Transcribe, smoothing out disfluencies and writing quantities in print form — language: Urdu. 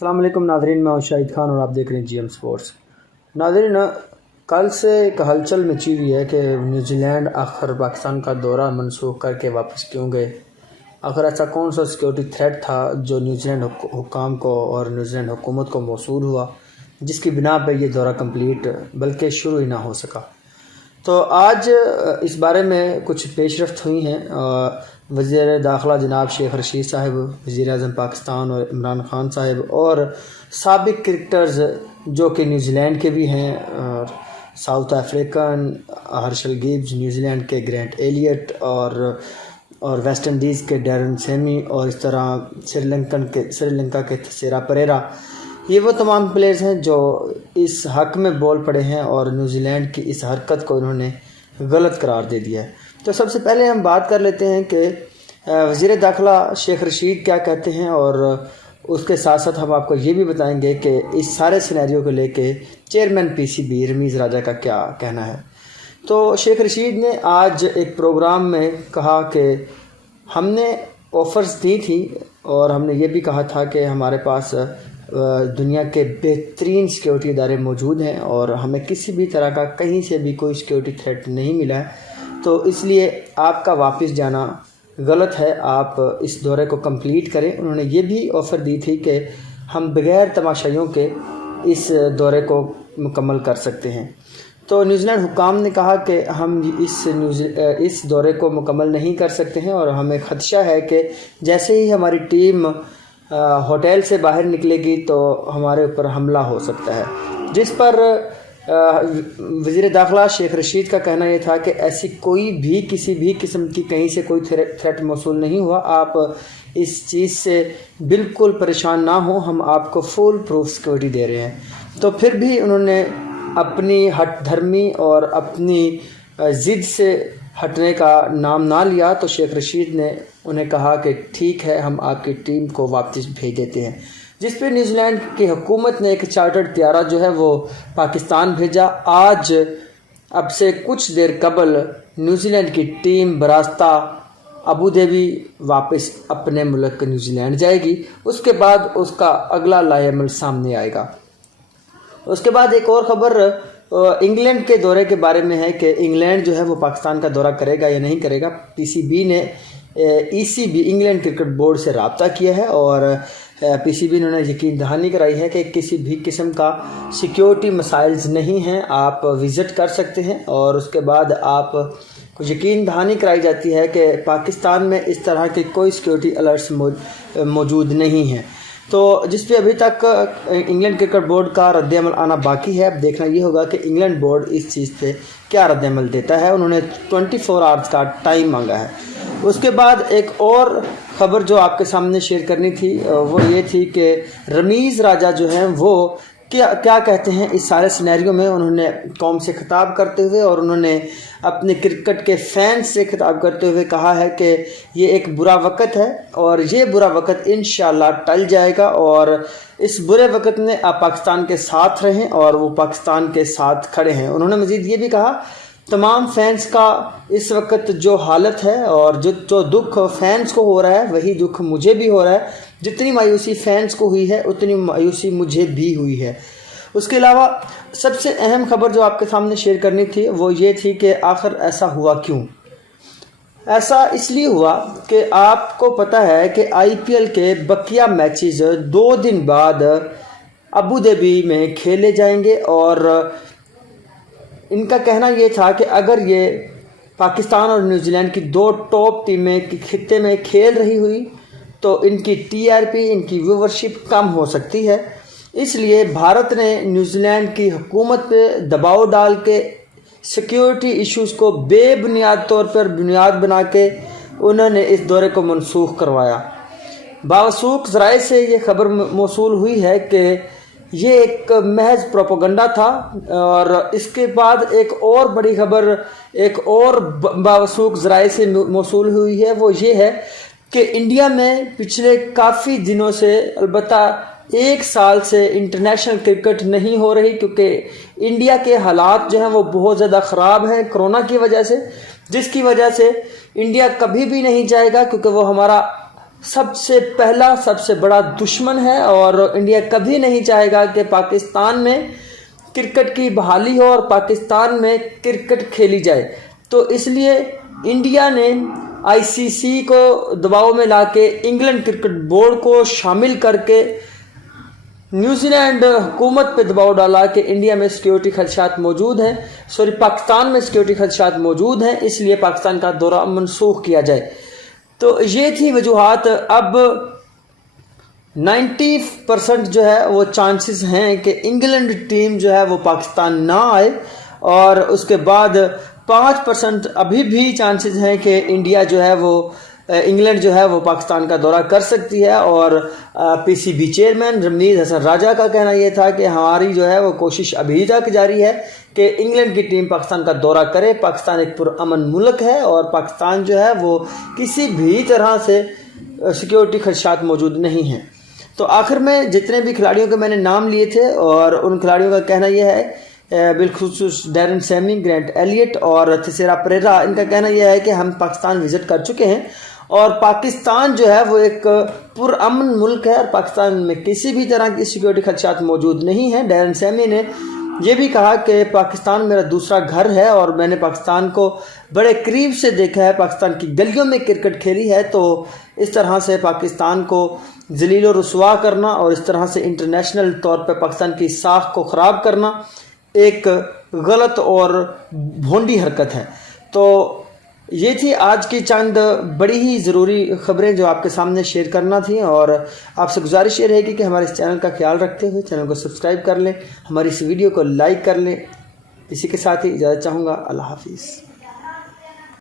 السلام علیکم ناظرین، میں شاہد خان اور آپ دیکھ رہے ہیں جی ایم سپورٹس۔ ناظرین، کل سے ایک ہلچل مچی ہوئی ہے کہ نیوزی لینڈ آخر پاکستان کا دورہ منسوخ کر کے واپس کیوں گئے۔ آخر ایسا کون سا سیکیورٹی تھریٹ تھا جو نیوزی لینڈ حکام کو اور نیوزی لینڈ حکومت کو موصول ہوا، جس کی بنا پہ یہ دورہ کمپلیٹ بلکہ شروع ہی نہ ہو سکا۔ تو آج اس بارے میں کچھ پیش رفت ہوئی ہیں۔ وزیر داخلہ جناب شیخ رشید صاحب، وزیر اعظم پاکستان اور عمران خان صاحب، اور سابق کرکٹرز جو کہ نیوزی لینڈ کے بھی ہیں، south African Herschel Gibbs, New Zealand کے گرینٹ ایلیٹ، اور ویسٹ انڈیز کے ڈیرن سیمی، اور اس طرح سری لنکا کے تھیسیرا پریرا، یہ وہ تمام پلیئرز ہیں جو اس حق میں بول پڑے ہیں اور نیوزی لینڈ کی اس حرکت کو انہوں نے غلط قرار دے دیا ہے۔ تو سب سے پہلے ہم بات کر لیتے ہیں کہ وزیر داخلہ شیخ رشید کیا کہتے ہیں، اور اس کے ساتھ ساتھ ہم آپ کو یہ بھی بتائیں گے کہ اس سارے سینیریو کو لے کے chairman P C B Ramiz Raja کا کیا کہنا ہے۔ تو شیخ رشید نے آج ایک پروگرام میں کہا کہ ہم نے آفرز دی تھی اور ہم نے یہ بھی کہا تھا کہ ہمارے پاس دنیا کے بہترین سیکیورٹی ادارے موجود ہیں اور ہمیں کسی بھی طرح کا کہیں سے بھی کوئی سیکیورٹی تھریٹ نہیں ملا ہے، تو اس لیے آپ کا واپس جانا غلط ہے، آپ اس دورے کو کمپلیٹ کریں۔ انہوں نے یہ بھی آفر دی تھی کہ ہم بغیر تماشائیوں کے اس دورے کو مکمل کر سکتے ہیں۔ تو نیوزی لینڈ حکام نے کہا کہ ہم اس دورے کو مکمل نہیں کر سکتے ہیں اور ہمیں خدشہ ہے کہ جیسے ہی ہماری ٹیم ہوٹل سے باہر نکلے گی تو ہمارے اوپر حملہ ہو سکتا ہے، جس پر وزیر داخلہ شیخ رشید کا کہنا یہ تھا کہ ایسی کوئی بھی کسی بھی قسم کی کہیں سے کوئی تھریٹ موصول نہیں ہوا، آپ اس چیز سے بالکل پریشان نہ ہوں، ہم آپ کو فل پروف سیکورٹی دے رہے ہیں۔ تو پھر بھی انہوں نے اپنی ہٹ دھرمی اور اپنی ضد سے ہٹنے کا نام نہ لیا، تو شیخ رشید نے انہیں کہا کہ ٹھیک ہے، ہم آپ کی ٹیم کو واپس بھیج دیتے ہیں، جس پہ نیوزی لینڈ کی حکومت نے ایک چارٹرڈ طیارہ جو ہے وہ پاکستان بھیجا۔ آج اب سے کچھ دیر قبل نیوزی لینڈ کی ٹیم براستہ ابوظہبی واپس اپنے ملک نیوزی لینڈ جائے گی، اس کے بعد اس کا اگلا لائحہ عمل سامنے آئے گا۔ اس کے بعد ایک اور خبر انگلینڈ کے دورے کے بارے میں ہے کہ انگلینڈ جو ہے وہ پاکستان کا دورہ کرے گا یا نہیں کرے گا۔ پی سی بی نے ECB انگلینڈ کرکٹ بورڈ سے رابطہ کیا ہے اور پی سی بی نے یقین دہانی کرائی ہے کہ کسی بھی قسم کا سیکیورٹی مسائلز نہیں ہیں، آپ وزٹ کر سکتے ہیں، اور اس کے بعد آپ کو یقین دہانی کرائی جاتی ہے کہ پاکستان میں اس طرح کے کوئی سیکیورٹی الرٹس موجود نہیں ہیں۔ تو جس پہ ابھی تک انگلینڈ کرکٹ بورڈ کا رد عمل آنا باقی ہے، اب دیکھنا یہ ہوگا کہ انگلینڈ بورڈ اس چیز پہ کیا رد عمل دیتا ہے۔ انہوں نے 24 آورز کا ٹائم مانگا ہے۔ اس کے بعد ایک اور خبر جو آپ کے سامنے شیئر کرنی تھی وہ یہ تھی کہ رمیز راجہ جو ہیں وہ کیا کہتے ہیں اس سارے سینیریو میں۔ انہوں نے قوم سے خطاب کرتے ہوئے اور انہوں نے اپنے کرکٹ کے فینس سے خطاب کرتے ہوئے کہا ہے کہ یہ ایک برا وقت ہے اور یہ برا وقت انشاءاللہ ٹل جائے گا، اور اس برے وقت میں آپ پاکستان کے ساتھ رہیں اور وہ پاکستان کے ساتھ کھڑے ہیں۔ انہوں نے مزید یہ بھی کہا تمام فینس کا اس وقت جو حالت ہے اور جو دکھ فینس کو ہو رہا ہے وہی دکھ مجھے بھی ہو رہا ہے، جتنی مایوسی فینس کو ہوئی ہے اتنی مایوسی مجھے بھی ہوئی ہے۔ اس کے علاوہ سب سے اہم خبر جو آپ کے سامنے شیئر کرنی تھی وہ یہ تھی کہ آخر ایسا ہوا کیوں۔ ایسا اس لیے ہوا کہ آپ کو پتہ ہے کہ IPL کے بقیہ میچز 2 دن بعد ابوظہبی میں کھیلے جائیں گے، اور ان کا کہنا یہ تھا کہ اگر یہ پاکستان اور نیوزی لینڈ کی 2 ٹاپ ٹیمیں خطے میں کھیل رہی ہوئی تو ان کی TRP، ان کی ویورشپ کم ہو سکتی ہے۔ اس لیے بھارت نے نیوزی لینڈ کی حکومت پہ دباؤ ڈال کے سیکیورٹی ایشوز کو بے بنیاد طور پر بنیاد بنا کے انہوں نے اس دورے کو منسوخ کروایا۔ باوثوق ذرائع سے یہ خبر موصول ہوئی ہے کہ یہ ایک محض پروپیگنڈا تھا، اور اس کے بعد ایک اور بڑی خبر ایک اور باوثوق ذرائع سے موصول ہوئی ہے، وہ یہ ہے کہ انڈیا میں پچھلے کافی دنوں سے، البتہ 1 سال سے انٹرنیشنل کرکٹ نہیں ہو رہی، کیونکہ انڈیا کے حالات جو ہیں وہ بہت زیادہ خراب ہیں کرونا کی وجہ سے، جس کی وجہ سے انڈیا کبھی بھی نہیں جائے گا، کیونکہ وہ ہمارا سب سے پہلا سب سے بڑا دشمن ہے، اور انڈیا کبھی نہیں چاہے گا کہ پاکستان میں کرکٹ کی بحالی ہو اور پاکستان میں کرکٹ کھیلی جائے۔ تو اس لیے انڈیا نے آئی سی سی کو دباؤ میں لا کے انگلینڈ کرکٹ بورڈ کو شامل کر کے نیوزی لینڈ حکومت پہ دباؤ ڈالا کہ انڈیا میں سیکیورٹی خدشات موجود ہیں، پاکستان میں سیکیورٹی خدشات موجود ہیں، اس لیے پاکستان کا دورہ منسوخ کیا جائے۔ تو یہ تھی وجوہات۔ اب 90% جو ہے وہ چانسز ہیں کہ انگلینڈ ٹیم جو ہے وہ پاکستان نہ آئے، اور اس کے بعد 5% ابھی بھی چانسز ہیں کہ انڈیا جو ہے وہ انگلینڈ جو ہے وہ پاکستان کا دورہ کر سکتی ہے۔ اور پی سی بی چیئرمین رمضان حسن راجہ کا کہنا یہ تھا کہ ہماری جو ہے وہ کوشش ابھی تک جاری ہے کہ انگلینڈ کی ٹیم پاکستان کا دورہ کرے۔ پاکستان ایک پرامن ملک ہے، اور پاکستان جو ہے وہ کسی بھی طرح سے سیکیورٹی خدشات موجود نہیں ہیں۔ تو آخر میں جتنے بھی کھلاڑیوں کے میں نے نام لیے تھے، اور ان کھلاڑیوں کا کہنا یہ ہے، بالخصوص ڈیرن سیمی، گرینٹ ایلیٹ اور تھیسیرا پریرا، ان کا کہنا یہ ہے کہ ہم پاکستان وزٹ کر چکے ہیں، اور پاکستان جو ہے وہ ایک پرامن ملک ہے، اور پاکستان میں کسی بھی طرح کی سیکیورٹی خدشات موجود نہیں ہیں۔ ڈیرن سیمی نے یہ بھی کہا کہ پاکستان میرا دوسرا گھر ہے، اور میں نے پاکستان کو بڑے قریب سے دیکھا ہے، پاکستان کی گلیوں میں کرکٹ کھیلی ہے، تو اس طرح سے پاکستان کو ذلیل و رسوا کرنا اور اس طرح سے انٹرنیشنل طور پہ پاکستان کی ساکھ کو خراب کرنا ایک غلط اور بھونڈی حرکت ہے۔ تو یہ تھی آج کی چند بڑی ہی ضروری خبریں جو آپ کے سامنے شیئر کرنا تھیں، اور آپ سے گزارش یہ رہے گی کہ ہمارے اس چینل کا خیال رکھتے ہوئے چینل کو سبسکرائب کر لیں، ہماری اس ویڈیو کو لائک کر لیں۔ اسی کے ساتھ ہی اجازت چاہوں گا۔ اللہ حافظ۔